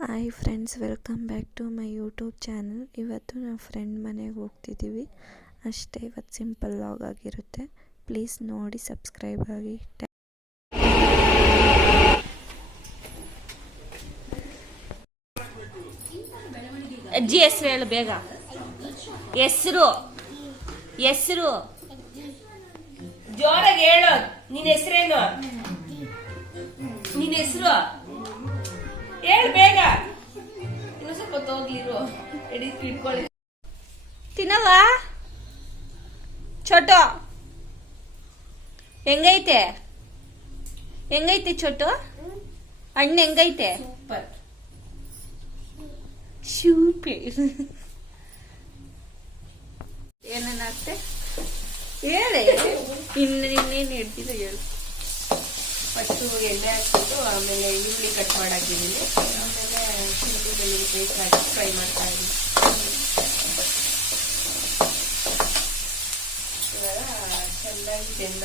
Hi friends, welcome back to my YouTube channel. ಇವತ್ತು ನಾವು friend ಮನೆಗೆ ಹೋಗ್ತಿದ್ದೀವಿ ಅಷ್ಟೇ. ಇವತ್ತು ಸಿಂಪಲ್ ವ್ಲಾಗ್ ಆಗಿರುತ್ತೆ. ಪ್ಲೀಸ್ ನೋಡಿ ಸಬ್ಸ್ಕ್ರೈಬ್ ಆಗಿ. ಅಜ್ಜಿ ಹೆಸರು ಹೇಳು ಬೇಗ. ಹೆಸರು ಜೋರಾಗಿ ಹೇಳು. ನಿನ್ನ ಹೆಸರೇನು? ನಿನ್ನ ಹೆಸರು ಹೇಳು ಬೇಗ. ಇನ್ನು ಸ್ವಲ್ಪ ಹೋಗ್ಲಿರು. ಇಟ್ಕೊಳ್ಳಿ. ತಿನ್ನವಾ ಚೋಟು? ಹೆಂಗೈತೆ ಚೋಟು? ಹಣ್ಣು ಹೆಂಗೈತೆ? ಸೂಪರ್. ಏನೇನಾಗ್ತೆ ಹೇಳಿ. ಇನ್ನೇನು ಹೇಳ್ತಿಲ್ಲ ಹೇಳು. ಫಸ್ಟು ಎಣ್ಣೆ ಹಾಕ್ಬಿಟ್ಟು ಆಮೇಲೆ ಈರುಳ್ಳಿ ಕಟ್ ಮಾಡಾಕಿದ್ದೀನಿ. ಆಮೇಲೆ ಶುಂಠಿ ಬೆಳ್ಳುಳ್ಳಿ ಪೇಸ್ಟ್ ಹಾಕಿ ಫ್ರೈ ಮಾಡ್ತಾ ಇದ್ದೀನಿ. ಇವಾಗ ಚೆನ್ನಾಗಿ ಬೆಂದ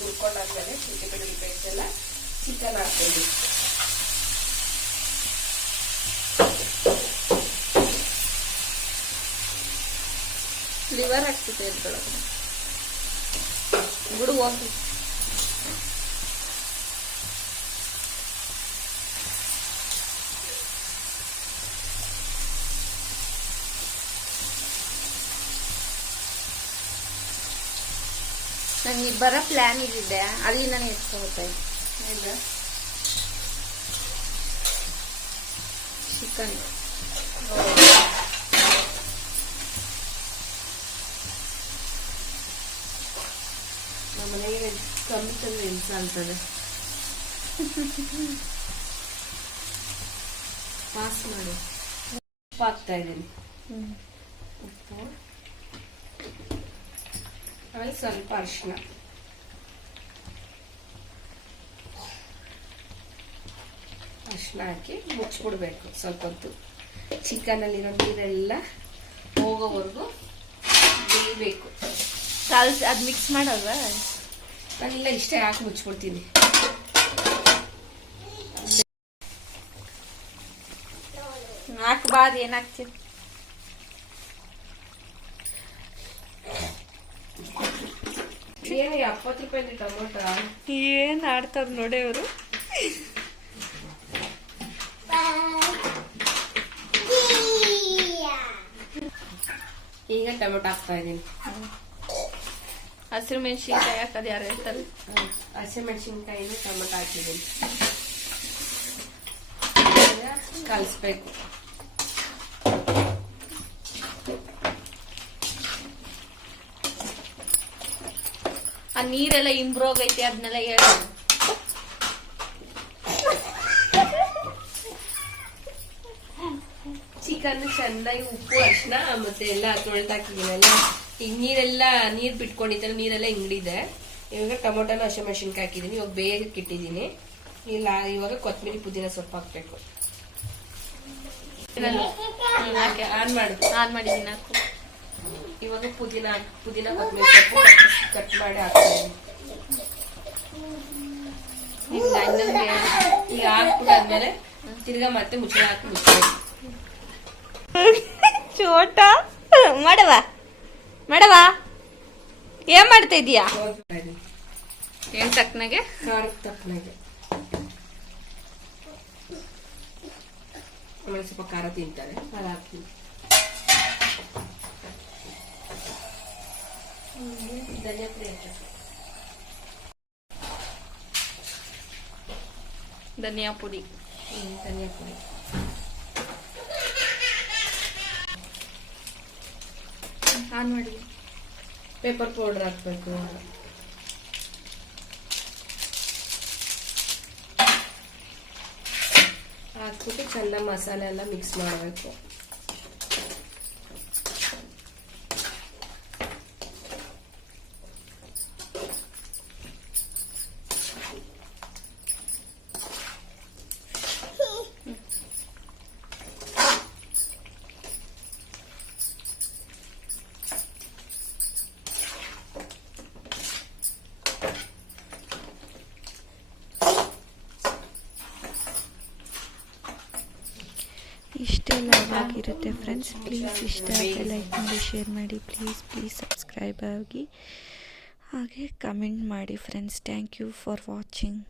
ಹುರ್ಕೊಂಡಾದ್ಮೇಲೆ ಶುಂಠಿ ಬೆಳ್ಳುಳ್ಳಿ ಪೇಸ್ಟ್ ಎಲ್ಲ ಚಿಕನ್ ಹಾಕ್ತೀನಿ. ಲಿವರ್ ಹಾಕ್ತಿದ್ದೆ ಇದ್ರೊಳಗೆ ಬಿಡು ಹೋಗಿ. ನಂಗೆ ಬರೋ ಪ್ಲಾನ್ ಇದ್ದಿದ್ದೆ, ಅಲ್ಲಿ ನಾನು ಎತ್ಕೊಳ್ತಾ ಇದ್ದೆ ಚಿಕನ್. ನಮ್ಮನೆಗೆ ಕಮ್ಮಿ ತಂದ್ರೆ ಹಿಂಸ ಅಂತದೆ. ಪಾಸ್ ಮಾಡಿ ಉಪ್ಪು ಹಾಕ್ತಾ ಇದ್ದೀನಿ. ಉಪ್ಪು ಆಮೇಲೆ ಸ್ವಲ್ಪ ಅರಿಶಿನ. ಹಾಕಿ ಮುಚ್ಚಿಬಿಡ್ಬೇಕು ಸ್ವಲ್ಪ ಹೊತ್ತು. ಚಿಕನಲ್ಲಿರೋ ನೀರೆಲ್ಲ ಹೋಗೋವರೆಗೂ ಬೇಯಬೇಕು. ಅದು ಮಿಕ್ಸ್ ಮಾಡಲ್ವಾ? ಎಲ್ಲ ಇಷ್ಟೇ ಹಾಕಿ ಮುಚ್ಚಿಬಿಡ್ತೀನಿ. ಹಾಕ್ಬಾರ್ದು. ಏನಾಗ್ತಿದೆ? ಏನು 70 ರೂಪಾಯಿ ಟೊಮೊಟೊ? ಏನ್ ಆಡ್ತಾರ ನೋಡಿ ಅವರು. ಈಗ ಟೊಮೊಟೊ ಹಾಕ್ತಾ ಇದ್ದೀನಿ. ಹಸಿರು ಮೆಣಸಿನ್ಕಾಯಿ ಹಾಕೋದು ಯಾರು ಹೇಳ್ತಾರೆ? ಹಸಿರು ಮೆಣಸಿನ್ಕಾಯಿನ ಟೊಮೊಟೊ ಹಾಕಿದ್ದೀನಿ. ಕಲಿಸ್ಬೇಕು. ಆ ನೀರೆಲ್ಲ ಇಂಪ್ರೂವ್ ಆಗೈತೆ, ಅದನ್ನೆಲ್ಲ ಹೇಳ. ಚಿಕನ್ ಚೆನ್ನಾಗಿ ಉಪ್ಪು ಅರಿಶಿನ ಮತ್ತೆ ಎಲ್ಲ ತೊಳೆದಾಕಿದ್ದೀನಲ್ಲ. ಈಗ ನೀರು ಬಿಟ್ಕೊಂಡಿದ್ದಲ್ಲ, ನೀರೆಲ್ಲ ಹಿಂಡಿದೆ. ಇವಾಗ ಟೊಮೊಟೊನ ಹಸಿಮೆಣಸಿನ್ಕಾಯಿ ಹಾಕಿದ್ದೀನಿ. ಇವಾಗ ಬೇಯಕ್ಕೆ ಇಟ್ಟಿದ್ದೀನಿ. ಇಲ್ಲ, ಇವಾಗ ಕೊತ್ತಂಬರಿ ಪುದೀನ ಸೊಪ್ಪು ಹಾಕ್ಬೇಕು. ಆನ್ ಮಾಡಿದ್ದೀನಿ. ಹಾಕು. ಇವಾಗ ಪುದೀನ ಕೊತ್ತಂಬರಿ ಸೊಪ್ಪು ಕಟ್ ಮಾಡಿ ಹಾಕ್ತೀನಿ. ಈಗ ಹಾಕ್ಬಿಟ್ಟಾದ್ಮೇಲೆ ತಿರ್ಗಾ ಮತ್ತೆ ಮುಚ್ಚಳ ಹಾಕಿ ಮುಚ್ಚಬೇಕು. ಚೋಟ ಮಾಡವಾ ಏನ್ ಮಾಡ್ತಾ ಇದೀಯಾ? ಏನ್ ತಕ್ಕನಾಗೆ? ಖಾರಕ್ಕೆ ತಕ್ಕನಾಗೆ. ಆಮೇಲೆ ಸ್ವಲ್ಪ ಖಾರ ತಿಂತಾರೆ, ಅದು ಹಾಕ್ತೀನಿ. ಧನಿಯಾ ಪುಡಿ. ಆನ್ ಮಾಡಿ. ಪೇಪರ್ ಪೌಡರ್ ಹಾಕ್ಬೇಕು. ಹಾಕ್ಬಿಟ್ಟು ಚೆನ್ನಾಗಿ ಮಸಾಲೆ ಎಲ್ಲ ಮಿಕ್ಸ್ ಮಾಡಬೇಕು. ಇಷ್ಟೇ ಲಾಗ್ ಆಗಿರುತ್ತೆ ಫ್ರೆಂಡ್ಸ್. ಪ್ಲೀಸ್ ಇಷ್ಟ ಆದರೆ ಲೈಕ್ ಮಾಡಿ, ಶೇರ್ ಮಾಡಿ, ಪ್ಲೀಸ್ ಸಬ್ಸ್ಕ್ರೈಬ್ ಆಗಿ, ಹಾಗೆ ಕಮೆಂಟ್ ಮಾಡಿ friends. Thank you for watching.